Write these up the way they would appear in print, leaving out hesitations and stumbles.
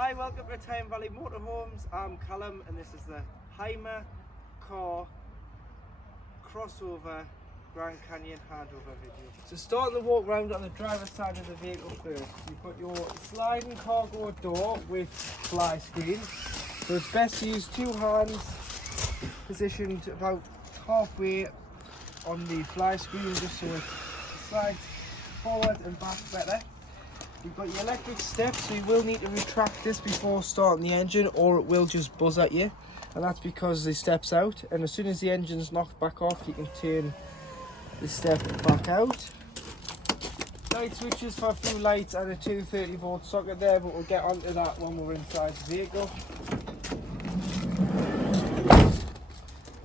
Hi, welcome to Tyne Valley Motorhomes. I'm Callum and this is the Hymercar crossover Grand Canyon handover video. So starting the walk round on the driver's side of the vehicle first. You've got your sliding cargo door with fly screen. So it's best to use two hands positioned about halfway on the fly screen just so it slides forward and back better. You've got your electric step, so you will need to retract this before starting the engine or it will just buzz at you, and that's because the step's out, and as soon as the engine's knocked back off you can turn the step back out. Light switches for a few lights and a 230 volt socket there, but we'll get onto that when we're inside the vehicle.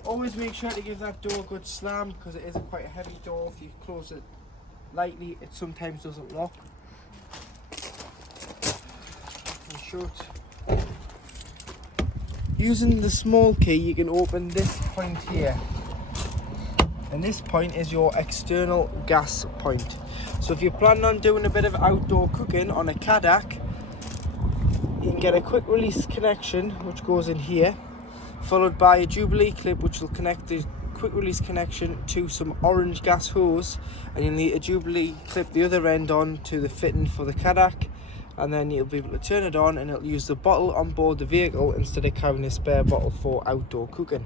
Always make sure to give that door a good slam because it is quite a heavy door. If you close it lightly it sometimes doesn't lock. Shut. Using the small key you can open this point here, and this point is your external gas point. So if you're planning on doing a bit of outdoor cooking on a Kadak, you can get a quick release connection which goes in here, followed by a Jubilee clip which will connect the quick release connection to some orange gas hose, and you'll need a Jubilee clip the other end on to the fitting for the Kadak, and then you'll be able to turn it on and it'll use the bottle on board the vehicle instead of carrying a spare bottle for outdoor cooking.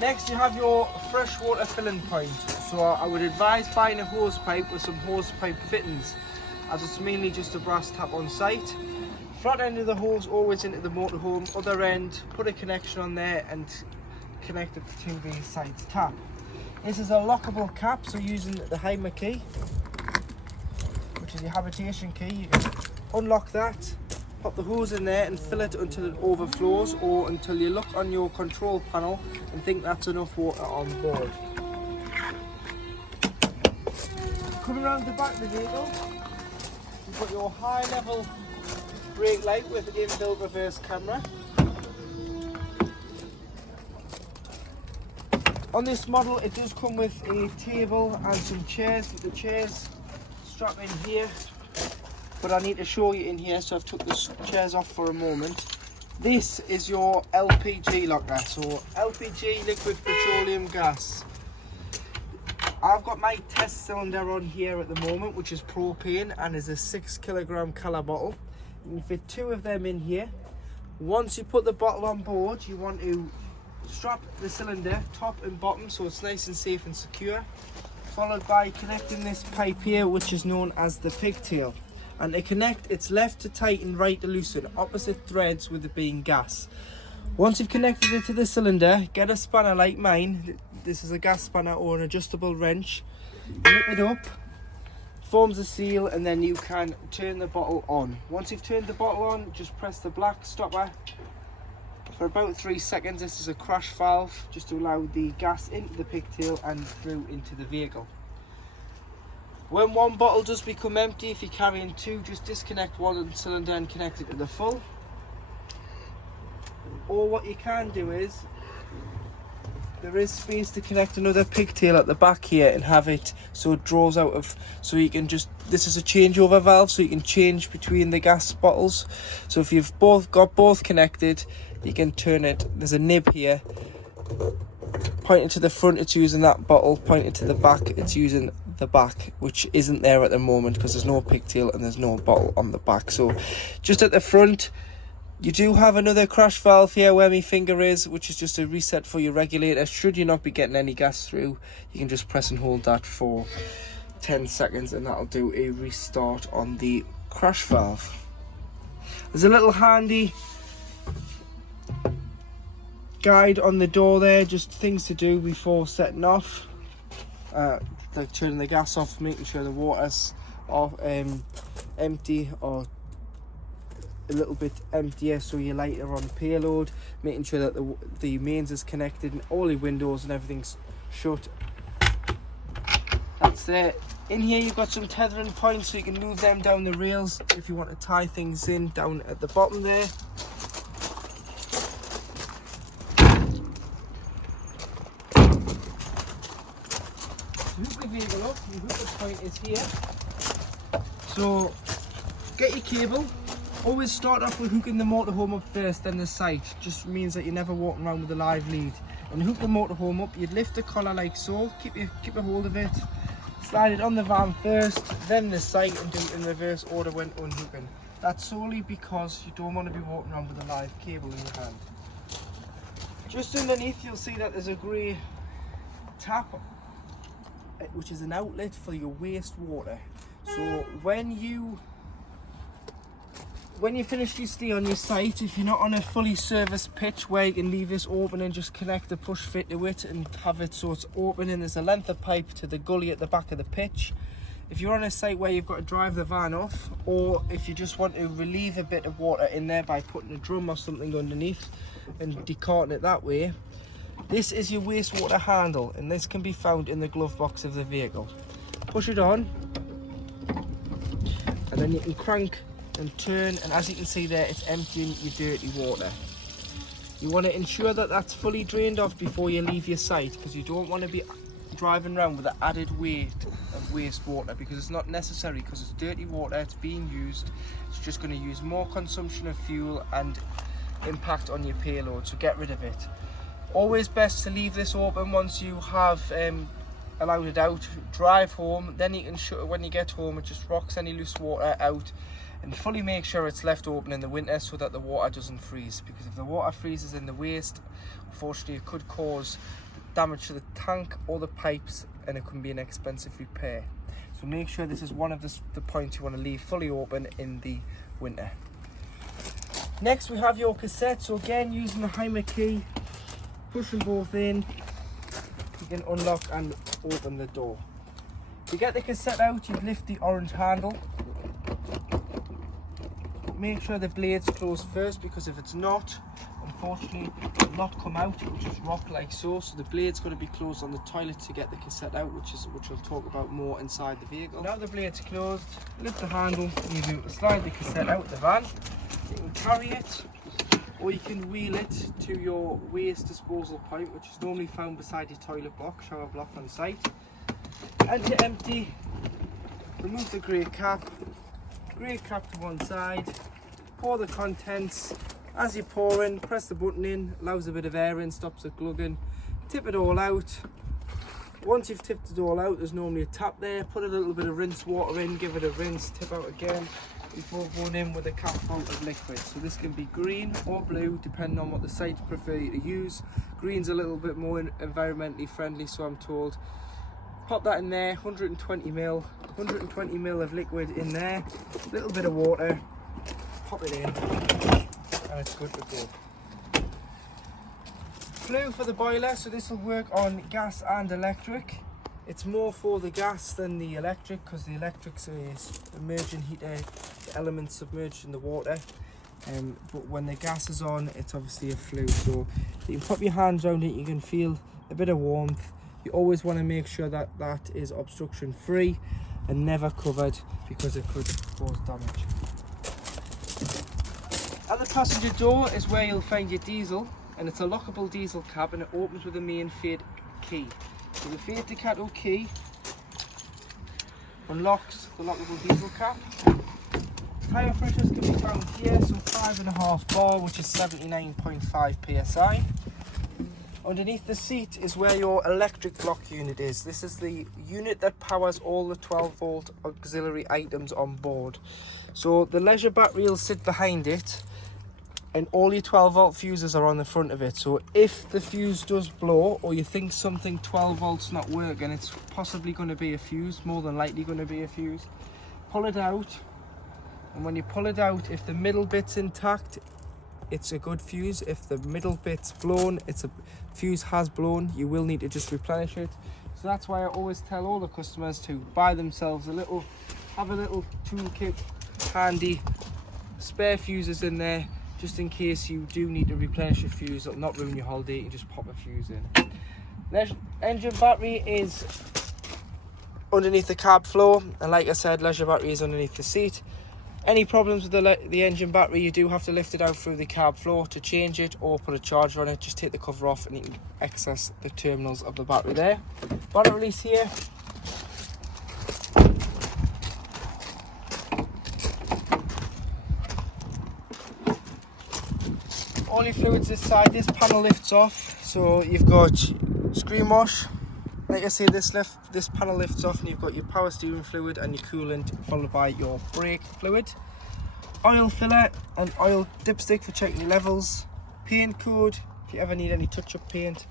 Next you have your freshwater filling point. So I would advise buying a hose pipe with some hose pipe fittings, as it's mainly just a brass tap on site. Front end of the hose always into the motorhome, other end put a connection on there and connect it to the side's tap. This is a lockable cap, so using the Hymer key, which is your habitation key, you can unlock that, pop the hose in there and fill it until it overflows, or until you look on your control panel and think that's enough water on board. Coming around the back of the vehicle, you've got your high level brake light with inbuilt reverse camera. On this model it does come with a table and some chairs, but the chairs strap in here, but I need to show you in here, so I've took the chairs off for a moment. This is your LPG locker, so LPG, liquid petroleum gas. I've got my test cylinder on here at the moment, which is propane and is a 6 kilogram colour bottle. You can fit two of them in here. Once you put the bottle on board, you want to strap the cylinder top and bottom so it's nice and safe and secure, followed by connecting this pipe here, which is known as the pigtail. And to connect, it's left to tighten, right to loosen, opposite threads with it being gas. Once you've connected it to the cylinder, get a spanner like mine. This is a gas spanner or an adjustable wrench. Nip it up, forms a seal, and then you can turn the bottle on. Once you've turned the bottle on, just press the black stopper for about 3 seconds. This is a crash valve, just to allow the gas into the pigtail and through into the vehicle. When one bottle does become empty, if you're carrying two, just disconnect one cylinder and connect it to the full. Or what you can do is, there is space to connect another pigtail at the back here and have it so it draws out of, so you can just, this is a changeover valve, so you can change between the gas bottles. So if you've got both connected, you can turn it. There's a nib here, pointing to the front it's using that bottle, pointing to the back it's using the back, which isn't there at the moment because there's no pigtail and there's no bottle on the back. So just at the front you do have another crash valve here where my finger is, which is just a reset for your regulator. Should you not be getting any gas through, you can just press and hold that for 10 seconds and that'll do a restart on the crash valve. There's a little handy guide on the door there, just things to do before setting off, like turning the gas off, making sure the water's off, empty or a little bit emptier so your lighter on payload, making sure that the mains is connected and all the windows and everything's shut. That's there. In here you've got some tethering points so you can move them down the rails if you want to tie things in down at the bottom there. Hook the vehicle up, you hook the point is here. So get your cable. Always start off with hooking the motorhome up first, then the sight. Just means that you're never walking around with a live lead. And hook the motorhome up, you'd lift the collar like so, keep a hold of it, slide it on the van first, then the sight, and do it in reverse order when unhooking. That's solely because you don't want to be walking around with a live cable in your hand. Just underneath you'll see that there's a grey tap, which is an outlet for your wastewater. So when you finish your stay on your site, if you're not on a fully serviced pitch where you can leave this open and just connect the push fit to it and have it so it's open and there's a length of pipe to the gully at the back of the pitch. If you're on a site where you've got to drive the van off, or if you just want to relieve a bit of water in there by putting a drum or something underneath and decarting it that way, this is your wastewater handle, and this can be found in the glove box of the vehicle. Push it on and then you can crank and turn, and as you can see there, it's emptying your dirty water. You want to ensure that that's fully drained off before you leave your site, because you don't want to be driving around with the added weight of wastewater, because it's not necessary, because it's dirty water, it's being used, it's just going to use more consumption of fuel and impact on your payload, so get rid of it. Always best to leave this open once you have allowed it out. Drive home, then you can shut it when you get home. It just rocks any loose water out, and fully make sure it's left open in the winter so that the water doesn't freeze, because if the water freezes in the waste, unfortunately it could cause damage to the tank or the pipes, and it can be an expensive repair. So make sure this is one of the points you want to leave fully open in the winter. Next we have your cassette. So again, using the Hymercar key, push them both in, you can unlock and open the door. To get the cassette out, you'd lift the orange handle. Make sure the blade's closed first, because if it's not, unfortunately it will not come out, it will just rock like so. So the blade's going to be closed on the toilet to get the cassette out, which we'll talk about more inside the vehicle. Now the blade's closed, lift the handle, you can slide the cassette out the van. You can carry it, or you can wheel it to your waste disposal point, which is normally found beside your toilet block, shower block on site. And to empty, remove the grey cap to one side, pour the contents. As you're pouring, press the button in, allows a bit of air in, stops it glugging. Tip it all out. Once you've tipped it all out, there's normally a tap there. Put a little bit of rinse water in, give it a rinse, tip out again before going in with a cap full of liquid. So this can be green or blue, depending on what the sites prefer you to use. Green's a little bit more environmentally friendly, so I'm told. Pop that in there, 120 ml of liquid in there, a little bit of water, pop it in, and it's good to go. Flue for the boiler, so this will work on gas and electric. It's more for the gas than the electric, because the electric is immersion heater, the elements submerged in the water. But when the gas is on, it's obviously a flue. So you can pop your hands around it, you can feel a bit of warmth. You always want to make sure that that is obstruction free and never covered, because it could cause damage. At the passenger door is where you'll find your diesel, and it's a lockable diesel cap, and it opens with a main Fiat key. So the Fiat Ducato key unlocks the lockable diesel cap. Tyre pressures can be found here, so 5.5 bar, which is 79.5 psi. Underneath the seat is where your electric block unit is. This is the unit that powers all the 12-volt auxiliary items on board. So the leisure battery will sit behind it, and all your 12-volt fuses are on the front of it. So if the fuse does blow, or you think something 12 volts not working, it's possibly going to be a fuse, more than likely going to be a fuse. Pull it out, and when you pull it out, if the middle bit's intact, it's a good fuse. If the middle bit's blown, it's a fuse has blown, you will need to just replenish it. So that's why I always tell all the customers to buy themselves have a little toolkit handy, spare fuses in there, just in case you do need to replenish a fuse. It'll not ruin your holiday, you just pop a fuse in. The engine battery is underneath the cab floor, and like I said, leisure battery is underneath the seat. Any problems with the engine battery, you do have to lift it out through the cab floor to change it, or put a charger on it. Just take the cover off and you can access the terminals of the battery there. Battery release here. all your fluids this side. This panel lifts off, so you've got screen wash. Like I say, this panel lifts off, and you've got your power steering fluid and your coolant, followed by your brake fluid. Oil filler and oil dipstick for checking your levels. Paint code if you ever need any touch-up paint.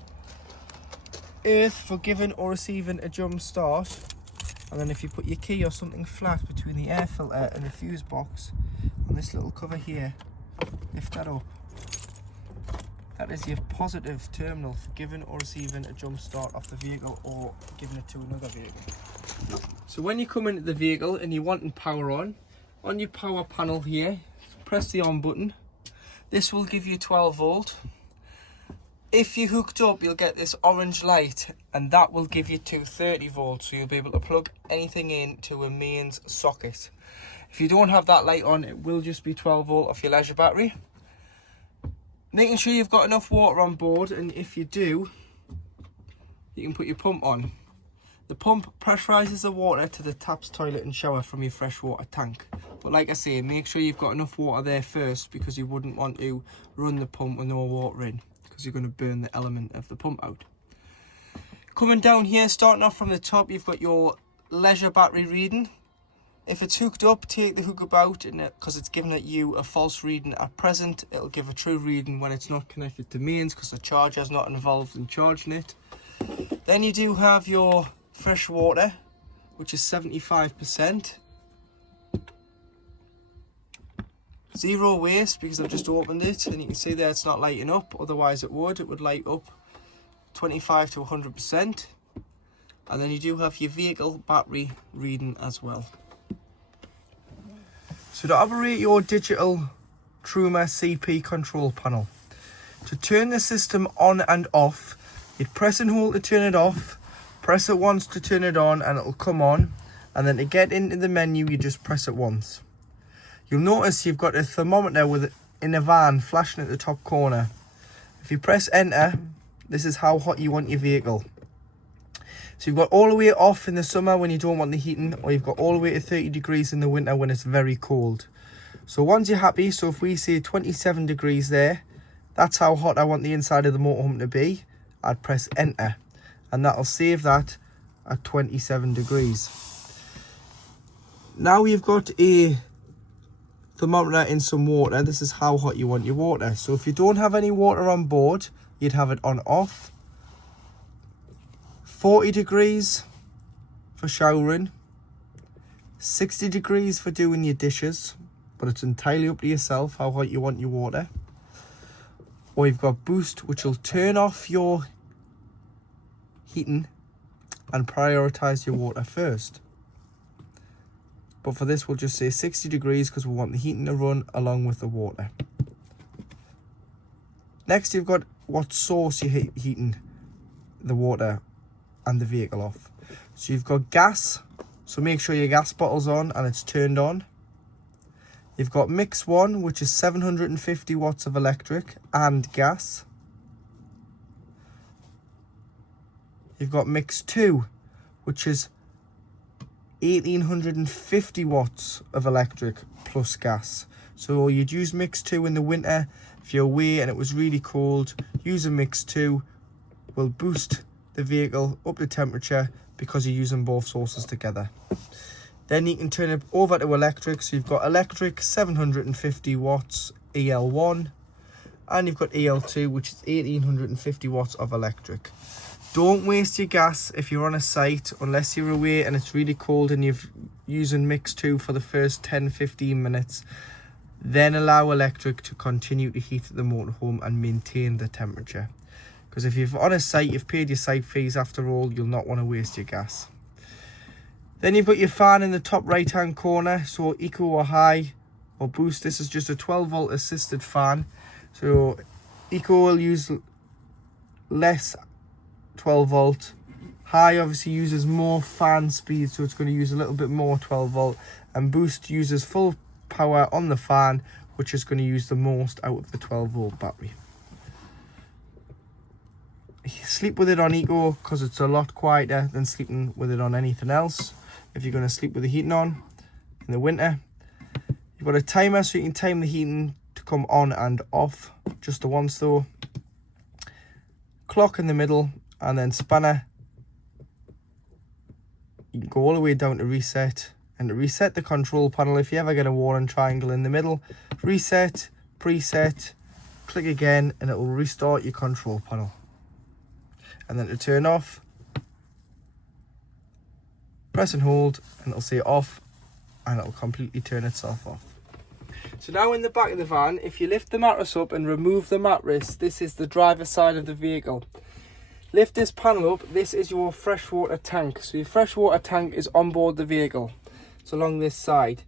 Earth for giving or receiving a jump start. And then if you put your key or something flat between the air filter and the fuse box on this little cover here, lift that up. That is your positive terminal for giving or receiving a jump start off the vehicle or giving it to another vehicle. So when you come into the vehicle and you're wanting power on your power panel here, press the on button. This will give you 12 volt. If you're hooked up, you'll get this orange light, and that will give you 230 volts, so you'll be able to plug anything into a mains socket. If you don't have that light on, it will just be 12 volt off your leisure battery. Making sure you've got enough water on board, and if you do, you can put your pump on. The pump pressurizes the water to the taps, toilet and shower from your freshwater tank. But like I say, make sure you've got enough water there first, because you wouldn't want to run the pump with no water in, because you're going to burn the element of the pump out. Coming down here, starting off from the top, you've got your leisure battery reading. If it's hooked up, take the hook up out, and because it's giving you a false reading at present, it'll give a true reading when it's not connected to mains, because the charger's not involved in charging it. Then you do have your fresh water, which is 75%. Zero waste, because I've just opened it and you can see there it's not lighting up, otherwise it would light up 25 to 100%. And then you do have your vehicle battery reading as well. So to operate your digital Truma CP control panel, to turn the system on and off, you'd press and hold to turn it off, press it once to turn it on and it'll come on, and then to get into the menu you just press it once. You'll notice you've got a thermometer in a van flashing at the top corner. If you press enter, this is how hot you want your vehicle. So you've got all the way off in the summer when you don't want the heating, or you've got all the way to 30 degrees in the winter when it's very cold. So once you're happy, so if we say 27 degrees there, that's how hot I want the inside of the motorhome to be, I'd press enter, and that'll save that at 27 degrees. Now you've got a thermometer in some water. This is how hot you want your water. So if you don't have any water on board, you'd have it on off. 40 degrees for showering, 60 degrees for doing your dishes, but it's entirely up to yourself how hot you want your water. Or you've got boost, which will turn off your heating and prioritize your water first. But for this, we'll just say 60 degrees because we want the heating to run along with the water. Next, you've got what source you're heating the water and the vehicle off. So you've got gas, so make sure your gas bottle's on and it's turned on. You've got mix 1, which is 750 watts of electric and gas. You've got mix 2, which is 1850 watts of electric plus gas. So you'd use mix 2 in the winter. If you're away and it was really cold, use a mix 2 will boost the vehicle up to temperature because you're using both sources together. Then you can turn it over to electric. So you've got electric 750 watts EL1, and you've got EL2, which is 1850 watts of electric. Don't waste your gas if you're on a site, unless you're away and it's really cold and you're using mix 2 for the first 10-15 minutes. Then allow electric to continue to heat the motorhome and maintain the temperature. Because if you're on a site, you've paid your site fees after all, you'll not want to waste your gas. Then you've got your fan in the top right hand corner, so eco or high or boost. This is just a 12 volt assisted fan. So eco will use less 12 volt. High obviously uses more fan speed, so it's going to use a little bit more 12 volt. And boost uses full power on the fan, which is going to use the most out of the 12 volt battery. Sleep with it on eco because it's a lot quieter than sleeping with it on anything else. If you're going to sleep with the heating on in the winter, you've got a timer so you can time the heating to come on and off, just the once though. Clock in the middle, and then spanner. You can go all the way down to reset, and to reset the control panel, if you ever get a warning triangle in the middle, reset, preset, click again, and it will restart your control panel. And then to turn off, press and hold, and it'll say off, and it'll completely turn itself off. So now in the back of the van, if you lift the mattress up and remove the mattress, this is the driver's side of the vehicle. Lift this panel up, this is your freshwater tank. So your freshwater tank is on board the vehicle. It's along this side.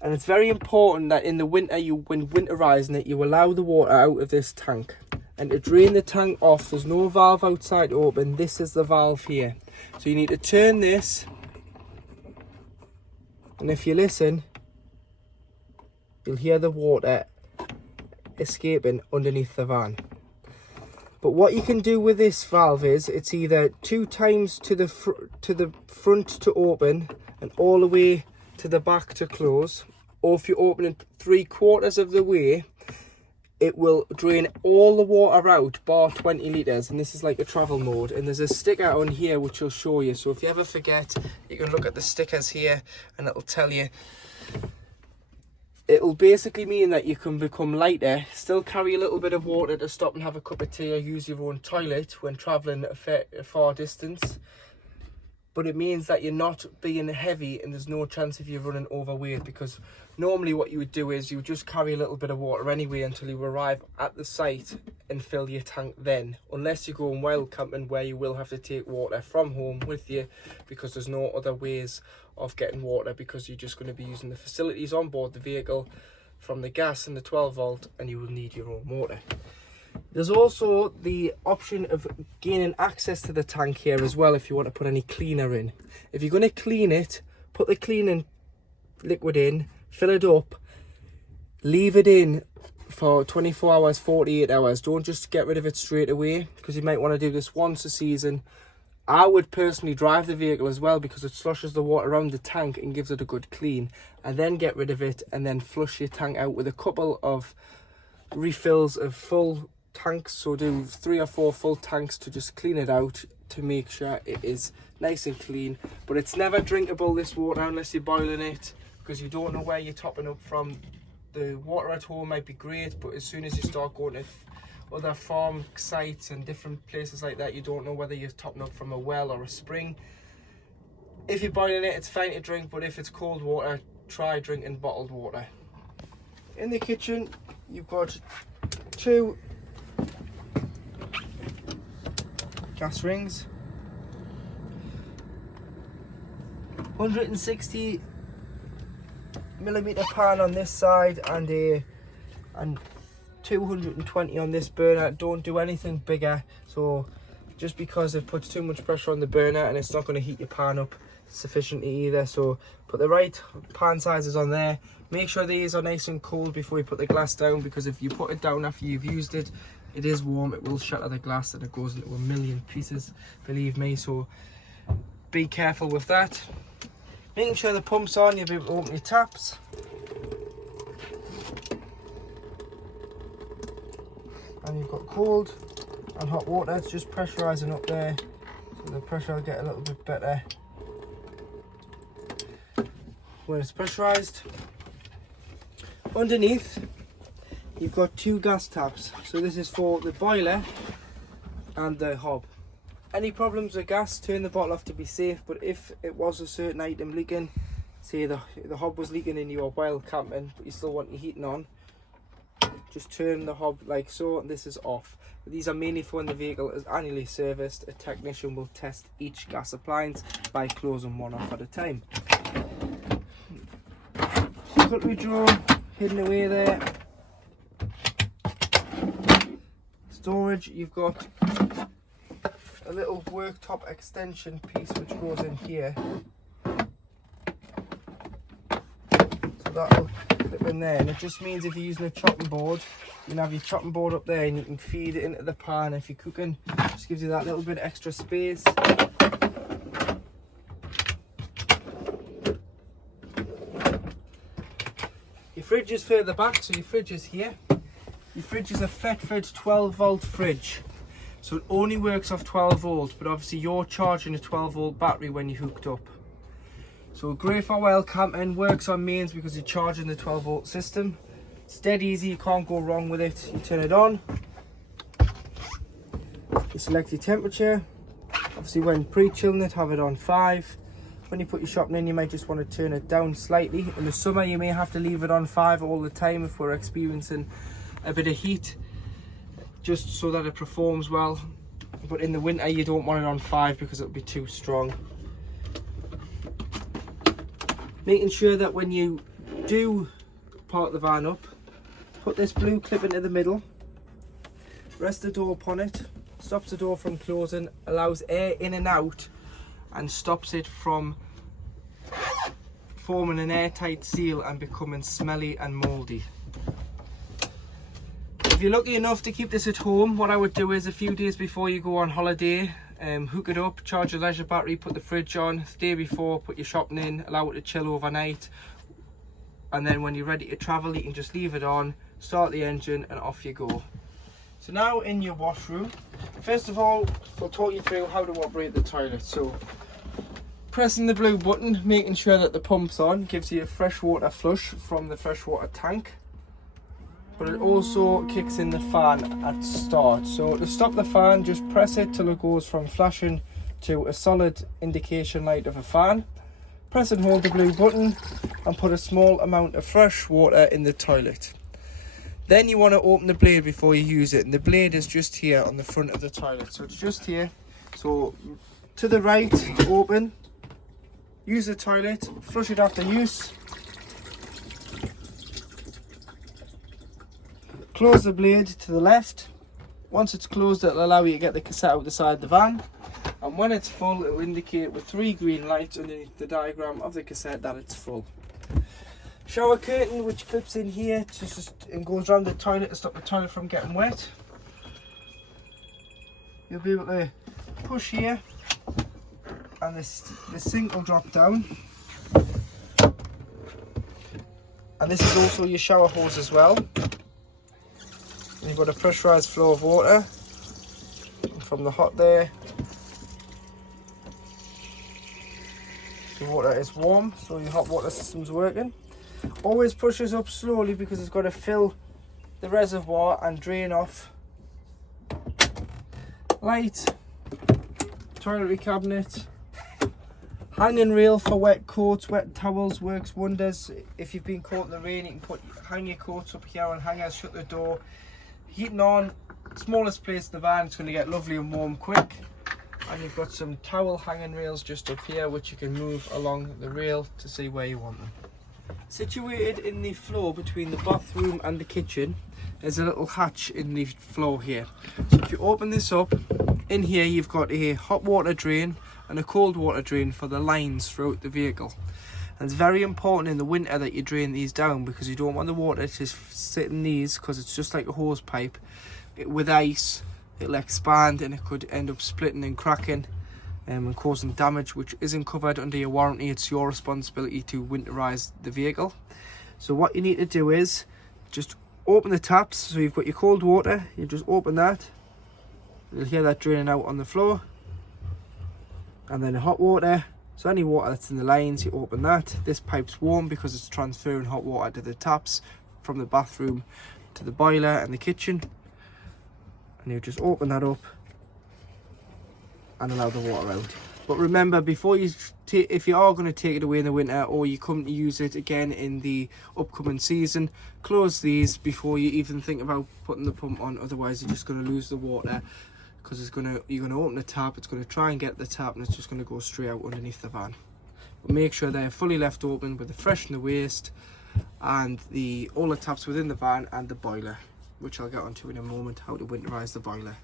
And it's very important that in the winter, when winterizing it, you allow the water out of this tank. And to drain the tank off, there's no valve outside open, this is the valve here. So you need to turn this, and if you listen, you'll hear the water escaping underneath the van. But what you can do with this valve is, it's either 2 times to the front to open and all the way to the back to close, or if you open it 3/4 of the way, it will drain all the water out bar 20 litres, and this is like a travel mode. And there's a sticker on here which will show you, so if you ever forget, you can look at the stickers here and it'll tell you. It'll basically mean that you can become lighter, still carry a little bit of water to stop and have a cup of tea or use your own toilet when travelling a far distance. But it means that you're not being heavy, and there's no chance of you running overweight, because normally what you would do is you would just carry a little bit of water anyway until you arrive at the site and fill your tank then. Unless you're going wild camping, where you will have to take water from home with you, because there's no other ways of getting water, because you're just going to be using the facilities on board the vehicle from the gas and the 12 volt, and you will need your own water. There's also the option of gaining access to the tank here as well, if you want to put any cleaner in. If you're going to clean it, put the cleaning liquid in, fill it up, leave it in for 24 hours, 48 hours. Don't just get rid of it straight away, because you might want to do this once a season. I would personally drive the vehicle as well, because it sloshes the water around the tank and gives it a good clean, and then get rid of it and then flush your tank out with a couple of refills of full tanks. So do 3 or 4 full tanks to just clean it out, to make sure it is nice and clean. But it's never drinkable, this water, unless you're boiling it, because you don't know where you're topping up from. The water at home might be great, but as soon as you start going to other farm sites and different places like that, you don't know whether you're topping up from a well or a spring. If you're boiling it, it's fine to drink, but if it's cold water, try drinking bottled water. In the kitchen, you've got 2 gas rings, 160mm pan on this side, and 220 on this burner. Don't do anything bigger, so just because it puts too much pressure on the burner, and it's not going to heat your pan up sufficiently either. So put the right pan sizes on there. Make sure these are nice and cold before you put the glass down, because if you put it down after you've used it, it is warm, it will shatter the glass, and it goes into a million pieces, believe me. So be careful with that. Making sure the pump's on, you'll be able to open your taps. And you've got cold and hot water. It's just pressurising up there, so the pressure will get a little bit better when it's pressurised. Underneath, you've got 2 gas taps. So this is for the boiler and the hob. Any problems with gas, turn the bottle off to be safe. But if it was a certain item leaking, say the hob was leaking and you were wild camping, but you still want your heating on, just turn the hob like so, and this is off. These are mainly for when the vehicle is annually serviced. A technician will test each gas appliance by closing one off at a time. Cutlery drawer hidden away there. Storage, you've got a little worktop extension piece which goes in here. So that'll clip in there, and it just means if you're using a chopping board, you can have your chopping board up there and you can feed it into the pan. If you're cooking, it just gives you that little bit of extra space. Your fridge is further back, so your fridge is here. Your fridge is a Thetford 12-volt fridge, so it only works off 12 volts, but obviously you're charging a 12-volt battery when you're hooked up. So great for while camping, works on mains because you're charging the 12-volt system. It's dead easy, you can't go wrong with it. You turn it on, you select your temperature. Obviously when pre-chilling it, have it on 5. When you put your shopping in, you might just want to turn it down slightly. In the summer, you may have to leave it on 5 all the time if we're experiencing a bit of heat, just so that it performs well. But in the winter, you don't want it on 5 because it'll be too strong. Making sure that when you do park the van up, put this blue clip into the middle, rest the door upon it, stops the door from closing, allows air in and out, and stops it from forming an airtight seal and becoming smelly and mouldy. If you're lucky enough to keep this at home, what I would do is a few days before you go on holiday, hook it up, charge your leisure battery, put the fridge on. The day before, put your shopping in, allow it to chill overnight, and then when you're ready to travel, you can just leave it on, start the engine, and off you go. So now in your washroom, first of all, we'll talk you through how to operate the toilet. So pressing the blue button, making sure that the pump's on, gives you a freshwater flush from the freshwater tank. But it also kicks in the fan at start. So to stop the fan, just press it till it goes from flashing to a solid indication light of a fan. Press and hold the blue button and put a small amount of fresh water in the toilet. Then you want to open the blade before you use it, and the blade is just here on the front of the toilet. So it's just here. So to the right, open, use the toilet, flush it after use. Close the blade to the left. Once it's closed, it'll allow you to get the cassette out the side of the van. And when it's full, it'll indicate with 3 green lights underneath the diagram of the cassette that it's full. Shower curtain, which clips in here and goes around the toilet to stop the toilet from getting wet. You'll be able to push here and the sink will drop down. And this is also your shower hose as well. And you've got a pressurised flow of water from the hot there. The water is warm, so your hot water system's working. Always pushes up slowly because it's got to fill the reservoir and drain off. Light, toiletry cabinet, hanging rail for wet coats, wet towels, works wonders. If you've been caught in the rain, you can hang your coats up here on hangers, shut the door. Heating on, smallest place in the van, it's going to get lovely and warm quick. And you've got some towel hanging rails just up here which you can move along the rail to see where you want them. Situated in the floor between the bathroom and the kitchen, there's a little hatch in the floor here. So if you open this up, in here you've got a hot water drain and a cold water drain for the lines throughout the vehicle. And it's very important in the winter that you drain these down because you don't want the water to sit in these, because it's just like a hose pipe. With ice, it'll expand and it could end up splitting and cracking and causing damage which isn't covered under your warranty. It's your responsibility to winterize the vehicle. So what you need to do is just open the taps. So you've got your cold water, you just open that, you'll hear that draining out on the floor. And then the hot water, so any water that's in the lines, you open that. This pipe's warm because it's transferring hot water to the taps from the bathroom to the boiler and the kitchen. And you just open that up and allow the water out. But remember, before you if you are going to take it away in the winter, or you come to use it again in the upcoming season, close these before you even think about putting the pump on. Otherwise you're just going to lose the water, because you're going to open the tap, it's going to try and get the tap, and it's just going to go straight out underneath the van. But make sure they're fully left open with the fresh and the waste, and all the taps within the van and the boiler, which I'll get onto in a moment, how to winterize the boiler.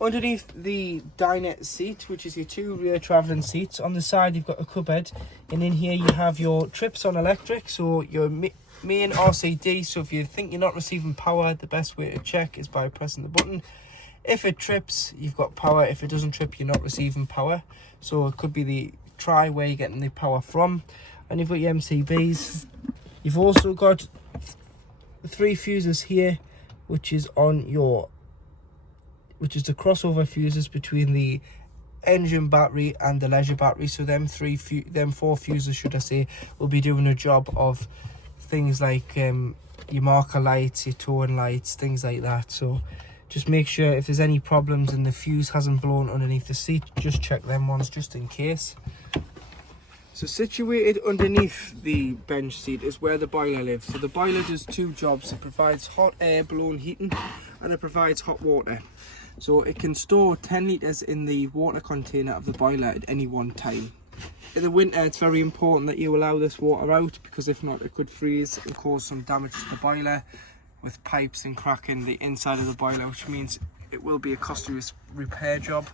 Underneath the dinette seat, which is your 2 rear travelling seats, on the side you've got a cupboard, and in here you have your trips on electric, so your main RCD. So if you think you're not receiving power, the best way to check is by pressing the button. If it trips, you've got power. If it doesn't trip, you're not receiving power. So it could be the where you're getting the power from. And you've got your MCBs. You've also got 3 fuses here, which is the crossover fuses between the engine battery and the leisure battery. So them 4 fuses, should I say, will be doing a job of things like your marker lights, your towing lights, things like that. So just make sure if there's any problems and the fuse hasn't blown underneath the seat, just check them ones just in case. So situated underneath the bench seat is where the boiler lives. So the boiler does 2 jobs. It provides hot air blown heating and it provides hot water. So it can store 10 litres in the water container of the boiler at any one time. In the winter, it's very important that you allow this water out, because if not, it could freeze and cause some damage to the boiler, with pipes and cracking the inside of the boiler, which means it will be a costly repair job.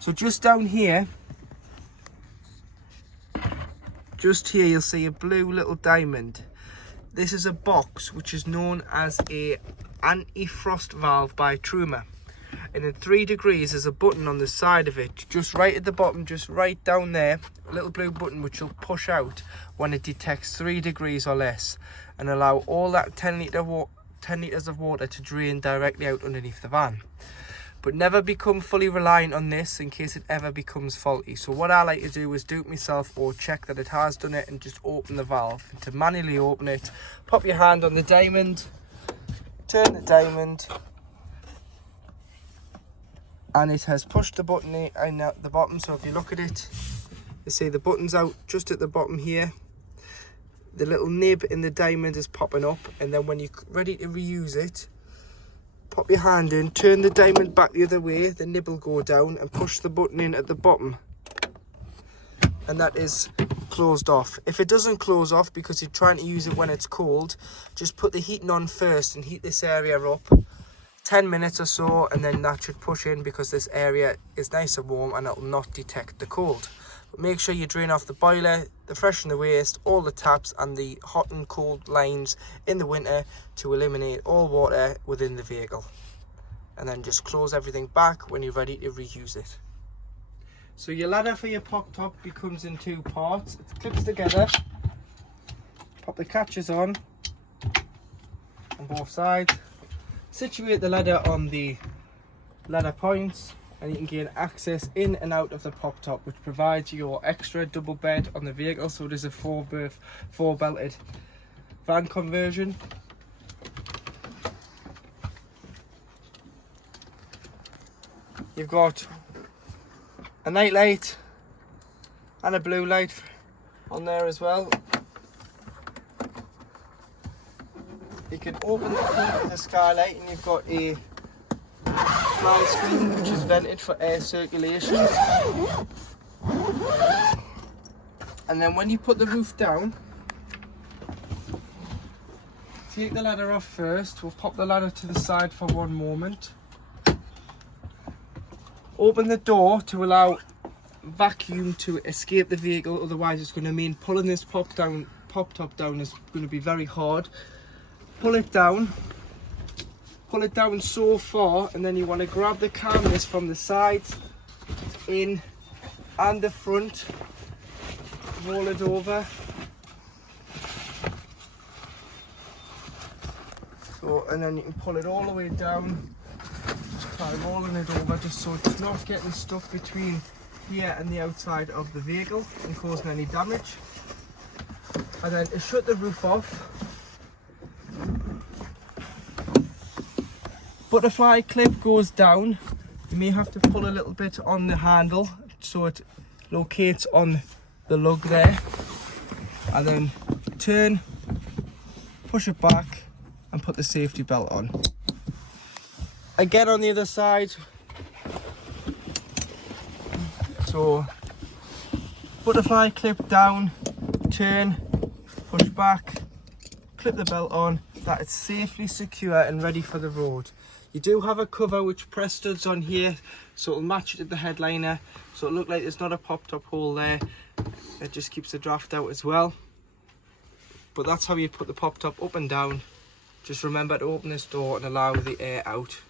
So just down here, you'll see a blue little diamond. This is a box which is known as a anti-frost valve by Truma. And in 3 degrees, there's a button on the side of it, just right at the bottom, just right down there, a little blue button which will push out when it detects 3 degrees or less, and allow all that 10 litres of water to drain directly out underneath the van. But never become fully reliant on this in case it ever becomes faulty. So what I like to do is do it myself, or check that it has done it, and just open the valve. And to manually open it, pop your hand on the diamond, turn the diamond, and it has pushed the button in at the bottom. So if you look at it, you see the button's out just at the bottom here. The little nib in the diamond is popping up, and then when you're ready to reuse it, pop your hand in, turn the diamond back the other way, the nib will go down, and push the button in at the bottom, and that is closed off. If it doesn't close off because you're trying to use it when it's cold, just put the heating on first and heat this area up 10 minutes or so, and then that should push in, because this area is nice and warm and it will not detect the cold. But make sure you drain off the boiler, the fresh and the waste, all the taps and the hot and cold lines in the winter to eliminate all water within the vehicle. And then just close everything back when you're ready to reuse it. So your ladder for your pop top comes in 2 parts. It clips together. Pop the catches on both sides. Situate the ladder on the ladder points, and you can gain access in and out of the pop top, which provides your extra double bed on the vehicle. So it is a 4 belted van conversion. You've got a night light and a blue light on there as well. You can open the front of the skylight, and you've got a fly screen which is vented for air circulation. And then when you put the roof down, take the ladder off first. We'll pop the ladder to the side for one moment. Open the door to allow vacuum to escape the vehicle, otherwise it's going to mean pulling this pop top down is going to be very hard. Pull it down so far, and then you want to grab the canvas from the sides, in and the front, roll it over. So, and then you can pull it all the way down, just try rolling it over, just so it's not getting stuck between here and the outside of the vehicle and causing any damage. And then to shut the roof off, butterfly clip goes down. You may have to pull a little bit on the handle so it locates on the lug there, and then turn, push it back and put the safety belt on. Again on the other side, so butterfly clip down, turn, push back, clip the belt on, that it's safely secure and ready for the road. You do have a cover which press studs on here, so it'll match it to the headliner, so it'll look like there's not a pop top hole there. It just keeps the draft out as well. But that's how you put the pop top up and down. Just remember to open this door and allow the air out.